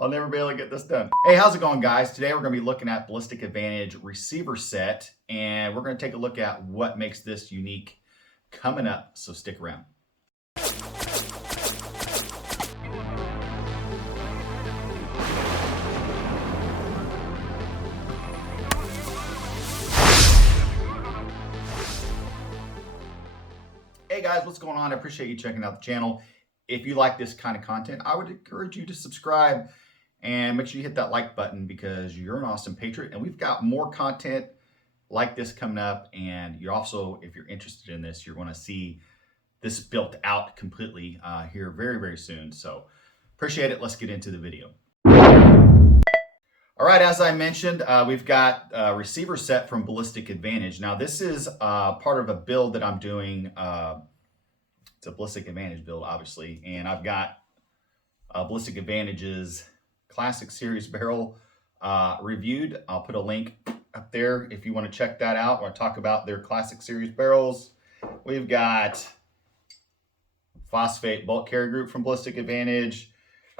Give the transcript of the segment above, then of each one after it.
I'll never be able to get this done. Hey, how's it going, guys? Today we're going to be looking at Ballistic Advantage Receiver set, and we're going to take a look at what makes this unique coming up, so stick around. Hey guys, what's going on? I appreciate you checking out the channel. If you like this kind of content, I would encourage you to subscribe and make sure you hit that like button because you're an awesome patriot and we've got more content like this coming up. And you're also, if you're interested in this, you're going to see this built out completely here very, very soon. So appreciate it. Let's get into the video. All right, as I mentioned, we've got a receiver set from Ballistic Advantage. Now this is part of a build that I'm doing. It's a Ballistic Advantage build, obviously, and I've got Ballistic Advantage's Classic Series barrel reviewed. I'll put a link up there if you want to check that out. Or talk about their Classic Series barrels. We've got phosphate bulk carry group from Ballistic Advantage.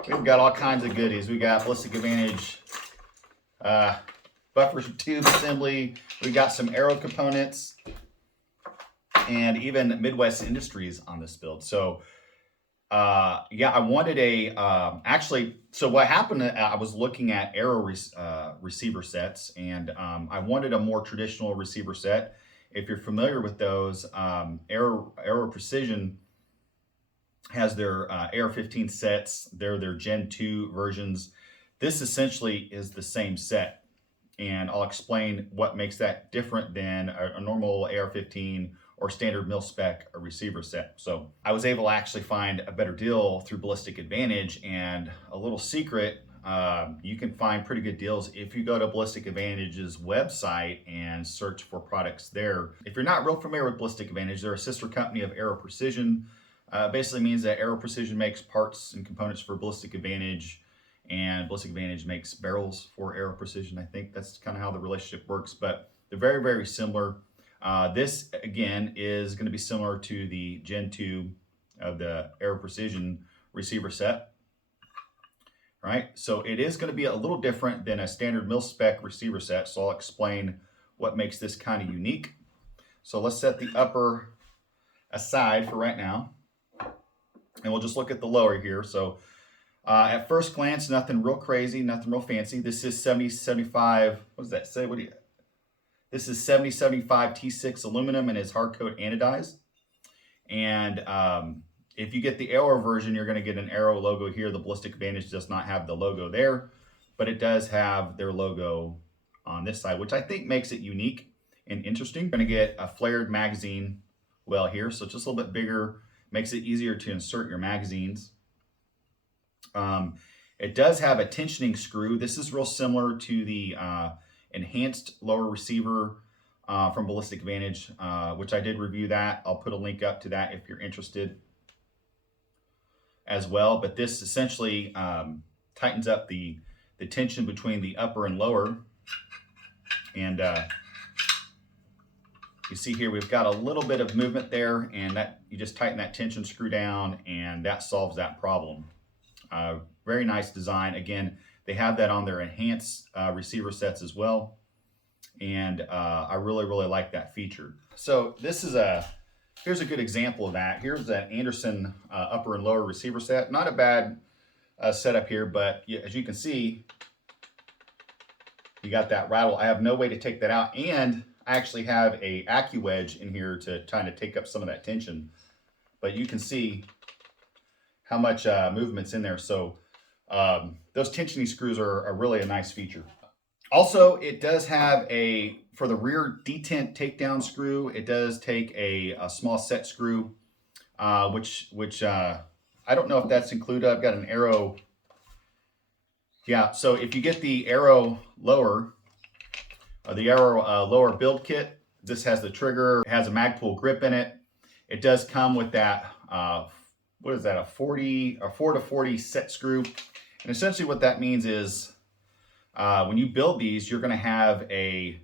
We've got all kinds of goodies. We got Ballistic Advantage buffer tube assembly. We got some Aero components, and even Midwest Industries on this build. So yeah, I wanted a actually, so what happened, I was looking at Aero receiver sets, and I wanted a more traditional receiver set. If you're familiar with those, Aero Precision has their AR-15 sets. They're their Gen 2 versions. This essentially is the same set, and I'll explain what makes that different than a normal AR-15 or standard mil-spec receiver set. So I was able to actually find a better deal through Ballistic Advantage, and a little secret, you can find pretty good deals if you go to Ballistic Advantage's website and search for products there. If you're not real familiar with Ballistic Advantage, they're a sister company of Aero Precision. Basically means that Aero Precision makes parts and components for Ballistic Advantage, and Ballistic Advantage makes barrels for Aero Precision. I think that's kind of how the relationship works, but they're very, very similar. This, again, is going to be similar to the Gen 2 of the Aero Precision receiver set, right? So it is going to be a little different than a standard mil-spec receiver set, so I'll explain what makes this kind of unique. So let's set the upper aside for right now, and we'll just look at the lower here. So at first glance, nothing real crazy, nothing real fancy. This is 7075, what does that say? This is 7075 T6 aluminum and is hard coat anodized. And if you get the Aero version, you're going to get an Aero logo here. The Ballistic Advantage does not have the logo there, but it does have their logo on this side, which I think makes it unique and interesting. You're going to get a flared magazine well here, so it's just a little bit bigger, makes it easier to insert your magazines. It does have a tensioning screw. This is real similar to the enhanced lower receiver from Ballistic Advantage, which I did review that. I'll put a link up to that if you're interested as well. But this essentially tightens up the tension between the upper and lower. And you see here we've got a little bit of movement there, and that you just tighten that tension screw down, and that solves that problem. Very nice design. Again, they have that on their enhanced receiver sets as well. And I really, really like that feature. So this is here's a good example of that. Here's that Anderson upper and lower receiver set. Not a bad setup here, but as you can see, you got that rattle. I have no way to take that out. And I actually have a AccuWedge in here to kind of take up some of that tension. But you can see how much movement's in there. So those tensioning screws are really a nice feature. Also, it does have for the rear detent takedown screw, it does take a small set screw, which I don't know if that's included. I've got an Aero. Yeah, so if you get the Aero lower, or the Aero lower build kit, this has the trigger, it has a Magpul grip in it. It does come with that, what is that, a 4 to 40 set screw. And essentially what that means is when you build these, you're going to have a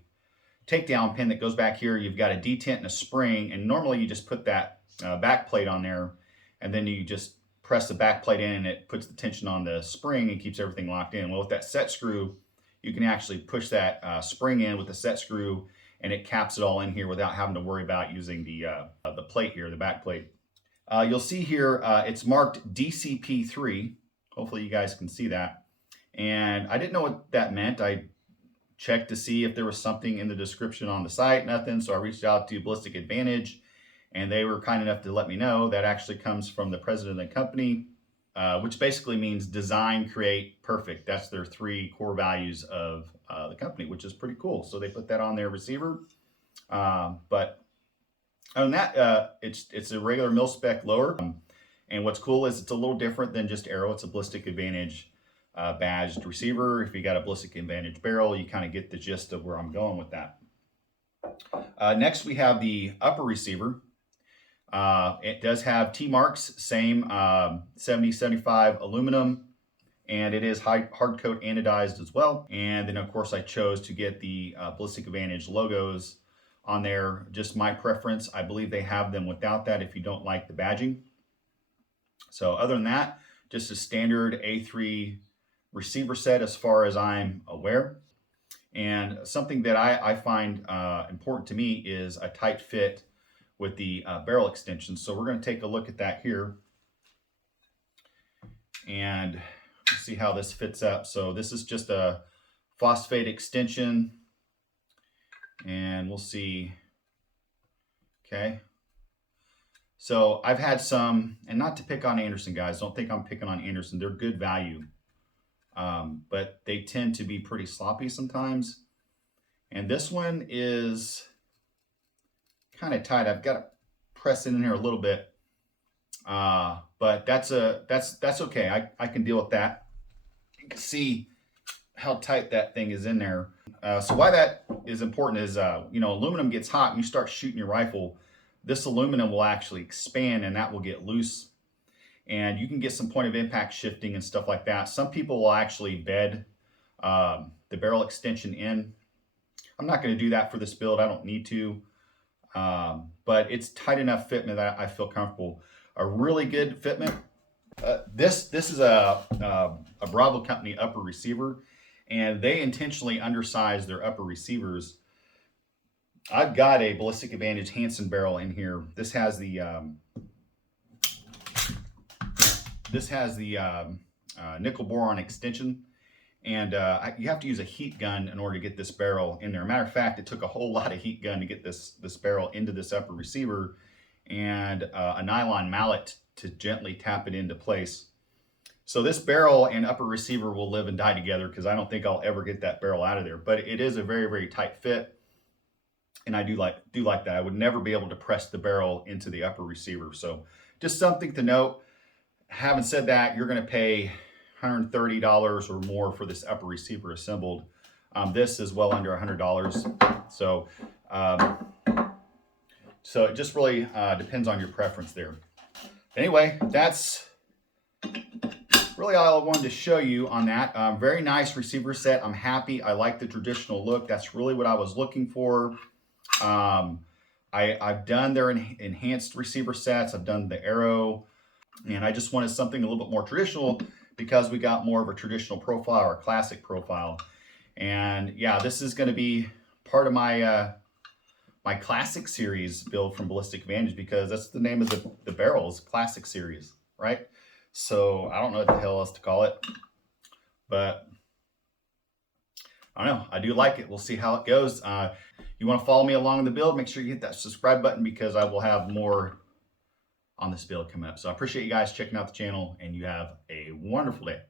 takedown pin that goes back here. You've got a detent and a spring, and normally you just put that back plate on there, and then you just press the back plate in and it puts the tension on the spring and keeps everything locked in. Well, with that set screw, you can actually push that spring in with the set screw and it caps it all in here without having to worry about using the plate here, the back plate. You'll see here, it's marked DCP3. Hopefully you guys can see that. And I didn't know what that meant. I checked to see if there was something in the description on the site, nothing. So I reached out to Ballistic Advantage and they were kind enough to let me know that actually comes from the president of the company, which basically means design, create, perfect. That's their 3 core values of the company, which is pretty cool. So they put that on their receiver. But other than that, it's a regular mil-spec lower. And what's cool is it's a little different than just Aero. It's a Ballistic Advantage badged receiver. If you got a Ballistic Advantage barrel, you kind of get the gist of where I'm going with that. Next, we have the upper receiver. It does have T-marks, same 70-75 aluminum, and it is hard coat anodized as well. And then of course I chose to get the Ballistic Advantage logos on there. Just my preference. I believe they have them without that if you don't like the badging. So other than that, just a standard A3 receiver set as far as I'm aware. And something that I find important to me is a tight fit with the barrel extension. So we're going to take a look at that here and see how this fits up. So this is just a phosphate extension and we'll see. Okay. So I've had some, and not to pick on Anderson, guys, don't think I'm picking on Anderson. They're good value, but they tend to be pretty sloppy sometimes. And this one is kind of tight. I've got to press it in here a little bit, but that's okay. I can deal with that. You can see how tight that thing is in there. So why that is important is, you know, aluminum gets hot and you start shooting your rifle. This aluminum will actually expand and that will get loose, and you can get some point of impact shifting and stuff like that. Some people will actually bed the barrel extension in. I'm not going to do that for this build. I don't need to. But it's tight enough fitment that I feel comfortable. A really good fitment. This is a Bravo company upper receiver, and they intentionally undersized their upper receivers. I've got a Ballistic Advantage Hansen barrel in here. This has the nickel boron extension. And you have to use a heat gun in order to get this barrel in there. Matter of fact, it took a whole lot of heat gun to get this barrel into this upper receiver, and a nylon mallet to gently tap it into place. So this barrel and upper receiver will live and die together because I don't think I'll ever get that barrel out of there. But it is a very, very tight fit, and I do like that. I would never be able to press the barrel into the upper receiver. So just something to note. Having said that, you're going to pay $130 or more for this upper receiver assembled. This is well under $100. So it just really depends on your preference there. Anyway, that's really all I wanted to show you on that. Very nice receiver set. I'm happy. I like the traditional look. That's really what I was looking for. I've done their enhanced receiver sets. I've done the Aero, and I just wanted something a little bit more traditional because we got more of a traditional profile or a classic profile. And yeah, this is going to be part of my my classic series build from Ballistic Advantage, because that's the name of the barrels, classic series, right? So I don't know what the hell else to call it, but I don't know. I do like it. We'll see how it goes. You want to follow me along in the build, make sure you hit that subscribe button because I will have more on this build coming up. So I appreciate you guys checking out the channel, and you have a wonderful day.